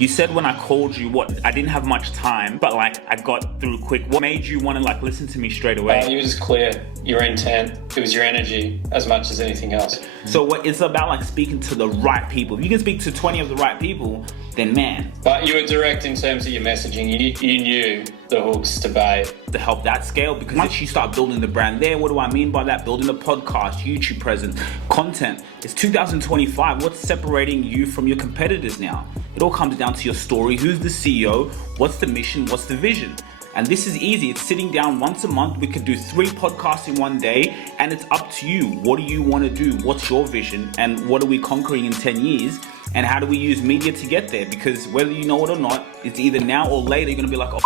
You said when I called you, I didn't have much time, but like I got through quick. What made you want to like listen to me straight away? You were just clear, your intent, it was your energy as much as anything else. So what it's about like speaking to the right people. If you can speak to 20 of the right people, then man. But you were direct in terms of your messaging. You knew the hooks to bait. To help that scale, because once you start building the brand there, what do I mean by that? Building a podcast, YouTube presence, content. It's 2025. What's separating you from your competitors now? It all comes down to your story. Who's the CEO? What's the mission? What's the vision? And this is easy. It's sitting down once a month. We could do 3 podcasts in one day, and it's up to you. What do you want to do? What's your vision? And what are we conquering in 10 years? And how do we use media to get there? Because whether you know it or not, it's either now or later you're going to be like, oh,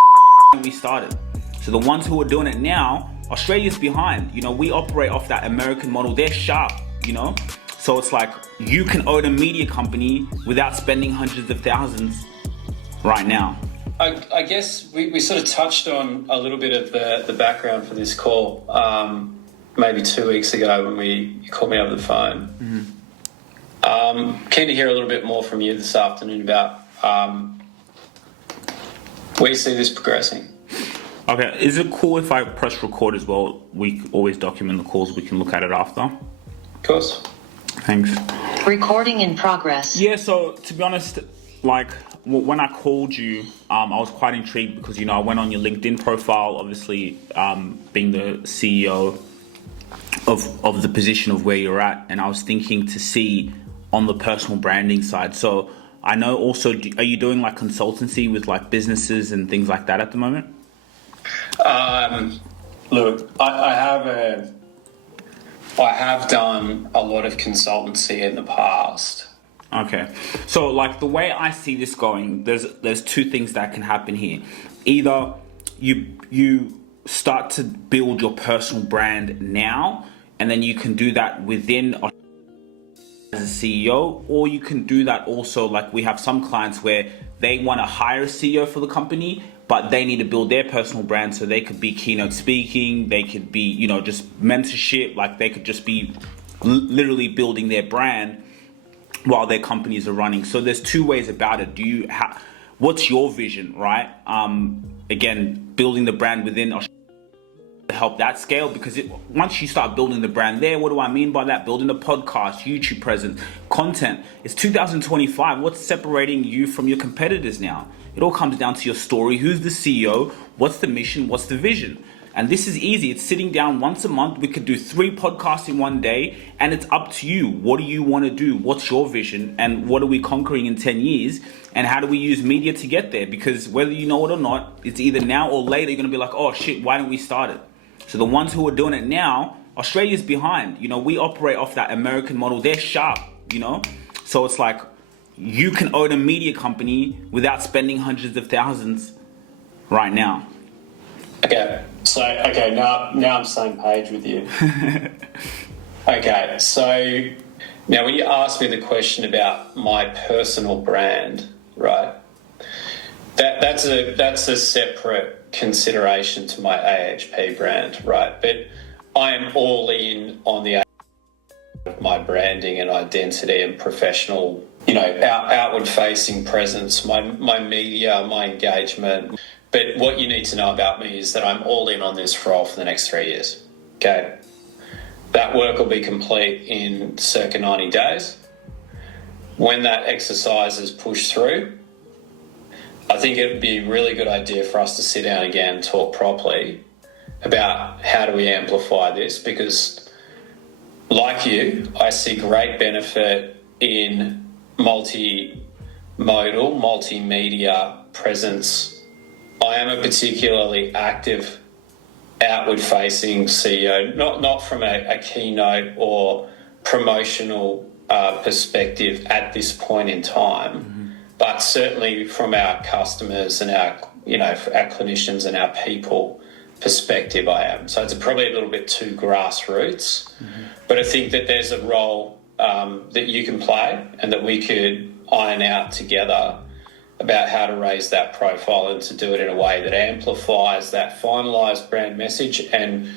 we started. So the ones who are doing it now, Australia's behind. You know, we operate off that American model. They're sharp, you know? So it's like you can own a media company without spending hundreds of thousands right now. I guess we sort of touched on a little bit of the background for this call maybe 2 weeks ago when you called me over the phone. Keen to hear a little bit more from you this afternoon about where you see this progressing. Okay, is it cool if I press record as well? We always document the calls, we can look at it after. Of course. Thanks. Recording in progress. Yeah, so to be honest, like when I called you, I was quite intrigued because, you know, I went on your LinkedIn profile, obviously being the CEO of the position of where you're at, and I was thinking to see on the personal branding side. So I know also, are you doing like consultancy with like businesses and things like that at the moment? Look, I have done a lot of consultancy in the past. Okay, so like the way I see this going, there's 2 things that can happen here. Either you start to build your personal brand now, and then you can do that within as a CEO, or you can do that also, like we have some clients where they want to hire a CEO for the company, but they need to build their personal brand, so they could be keynote speaking, they could be, you know, just mentorship, like they could just be literally building their brand while their companies are running. So there's 2 ways about it. What's your vision, right? Again, building the brand within Australia to help that scale, because once you start building the brand there, what do I mean by that? Building a podcast, YouTube presence, content. It's 2025. What's separating you from your competitors now? It all comes down to your story. Who's the CEO? What's the mission? What's the vision? And this is easy. It's sitting down once a month. We could do 3 podcasts in one day, and it's up to you. What do you want to do? What's your vision? And what are we conquering in 10 years? And how do we use media to get there? Because whether you know it or not, it's either now or later you're going to be like, oh shit, why didn't we start it? So the ones who are doing it now, Australia's behind. You know, we operate off that American model. They're sharp, you know? So it's like you can own a media company without spending hundreds of thousands right now. Okay, so now I'm on the same page with you. Okay, so now when you asked me the question about my personal brand, right? That's a separate consideration to my AHP brand, right? But I am all in on the my branding and identity and professional, you know, outward facing presence, my media, my engagement. But what you need to know about me is that I'm all in on this role for the next 3 years. Okay. That work will be complete in circa 90 days. When that exercise is pushed through, I think it would be a really good idea for us to sit down again and talk properly about how do we amplify this, because like you, I see great benefit in multimodal, multimedia presence. I am a particularly active outward-facing CEO, not from a keynote or promotional perspective at this point in time, but certainly from our customers and our clinicians and our people perspective, I am. So it's probably a little bit too grassroots, but I think that there's a role that you can play and that we could iron out together about how to raise that profile and to do it in a way that amplifies that finalised brand message and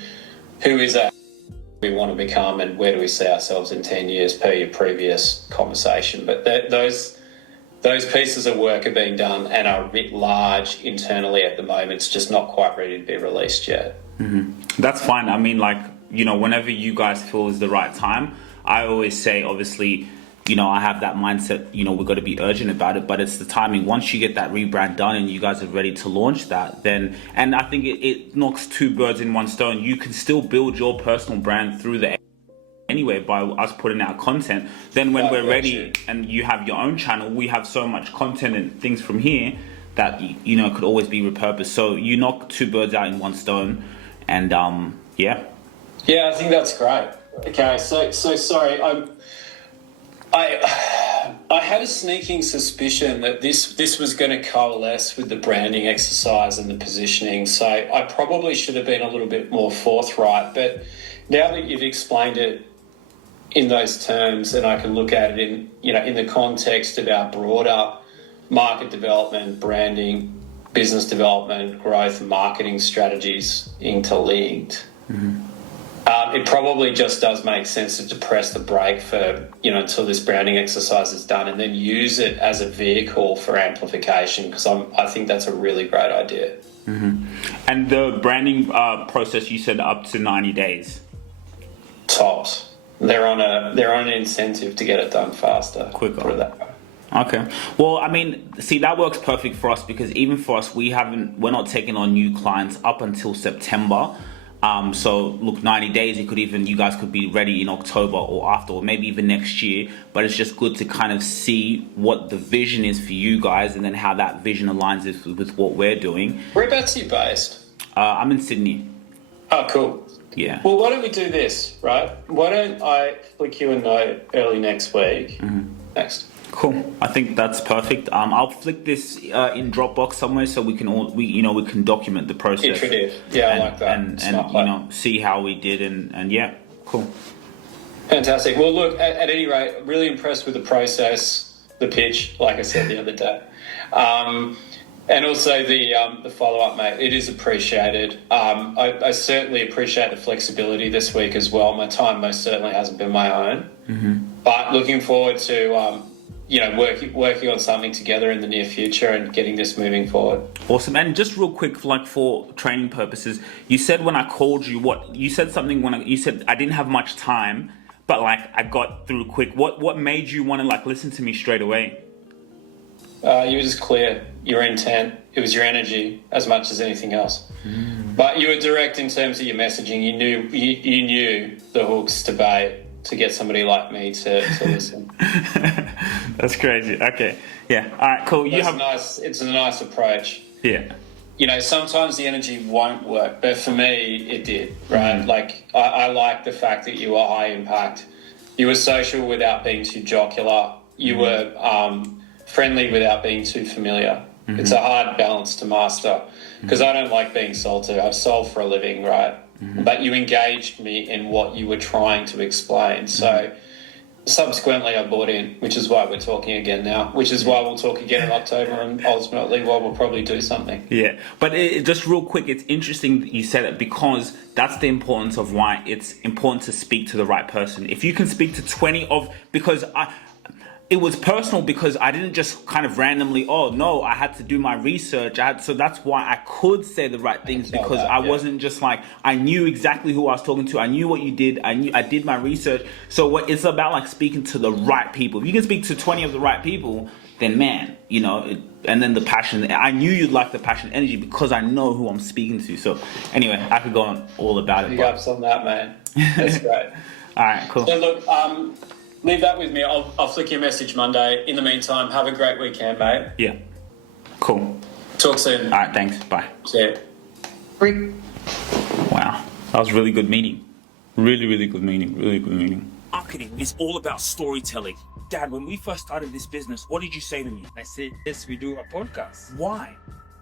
who is that we want to become and where do we see ourselves in 10 years per your previous conversation. But those those pieces of work are being done and are writ large internally at the moment. It's just not quite ready to be released yet. That's fine. I mean, like, you know, whenever you guys feel is the right time, I always say, obviously, you know, I have that mindset, you know, we've got to be urgent about it, but it's the timing. Once you get that rebrand done and you guys are ready to launch that, then, and I think it knocks two birds in one stone. You can still build your personal brand through the anyway by us putting out content. Then when we're ready and you have your own channel, we have so much content and things from here that, you know, could always be repurposed. So you knock two birds out in one stone, and yeah, I think that's great. Okay, so sorry, I had a sneaking suspicion that this was going to coalesce with the branding exercise and the positioning, so I probably should have been a little bit more forthright, but now that you've explained it in those terms, and I can look at it in, you know, in the context of our broader market development, branding, business development, growth, and marketing strategies interlinked, it probably just does make sense to press the brake for, you know, until this branding exercise is done, and then use it as a vehicle for amplification, because I think that's a really great idea. And the branding process, you said up to 90 days. Tops. They're on an incentive to get it done faster. Quicker. Put it that way. Okay. Well, I mean, see, that works perfect for us, because even for us, we're not taking on new clients up until September. So look, 90 days, you guys could be ready in October or after, or maybe even next year. But it's just good to kind of see what the vision is for you guys, and then how that vision aligns with what we're doing. Whereabouts are you based? I'm in Sydney. Oh, cool. Yeah. Well, why don't we do this, right? Why don't I flick you a note early next week? Next. Cool. I think that's perfect. I'll flick this in Dropbox somewhere, so we can document the process. Iterative. Yeah, I like that. And you know, see how we did, and yeah, cool. Fantastic. Well, look, at any rate, really impressed with the process, the pitch, like I said the other day. And also the follow-up, mate. It is appreciated. I certainly appreciate the flexibility this week as well. My time most certainly hasn't been my own. But looking forward to, you know, working on something together in the near future and getting this moving forward. Awesome. And just real quick, like for training purposes, you said when I called you, you said something you said I didn't have much time, but like I got through quick. What made you want to like listen to me straight away? You were just clear. Your intent. It was your energy as much as anything else. But you were direct in terms of your messaging. You knew the hooks to bait to get somebody like me to listen. That's crazy. Okay. Yeah. All right. Cool. It's a nice approach. Yeah. You know, sometimes the energy won't work, but for me, it did. Right. Like I like the fact that you were high impact. You were social without being too jocular. You were friendly without being too familiar. It's a hard balance to master, because I don't like being sold to. I've sold for a living, right? But you engaged me in what you were trying to explain. So subsequently I bought in, which is why we're talking again now, which is why we'll talk again in October, and ultimately why we'll probably do something. Yeah, but just real quick, it's interesting that you said it, because that's the importance of why it's important to speak to the right person. If you can speak to 20 because it was personal, because I didn't just kind of randomly, I had to do my research. So that's why I could say the right things, because I wasn't just like, I knew exactly who I was talking to. I knew what you did. I did my research. So it's about like speaking to the right people. If you can speak to 20 of the right people, then man, you know, and then the passion. I knew you'd like the passion energy, because I know who I'm speaking to. So anyway, I could go on all about it. Big ups on that, man. That's great. All right, cool. So look, leave that with me. I'll flick you a message Monday. In the meantime, have a great weekend, mate. Yeah. Cool. Talk soon. All right, thanks. Bye. See ya. Wow. That was a really good meeting. Really, really good meeting. Really good meeting. Marketing is all about storytelling. Dad, when we first started this business, what did you say to me? I said, yes, we do a podcast Why?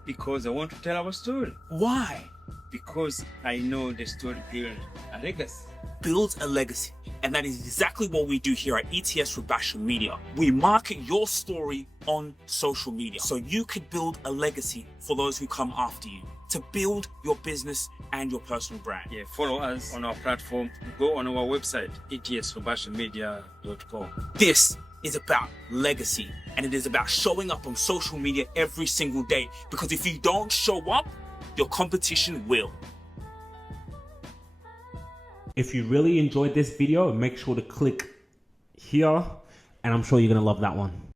because I want to tell our story. Why? Because I know the story builds a legacy. Build a legacy. And that is exactly what we do here at ETS Rebastion Media. We market your story on social media, so you could build a legacy for those who come after you, to build your business and your personal brand. Yeah, follow us on our platform. Go on our website, etsrebastionmedia.com. This is about legacy, and it is about showing up on social media every single day, because if you don't show up, your competition will. If you really enjoyed this video, make sure to click here, and I'm sure you're gonna love that one.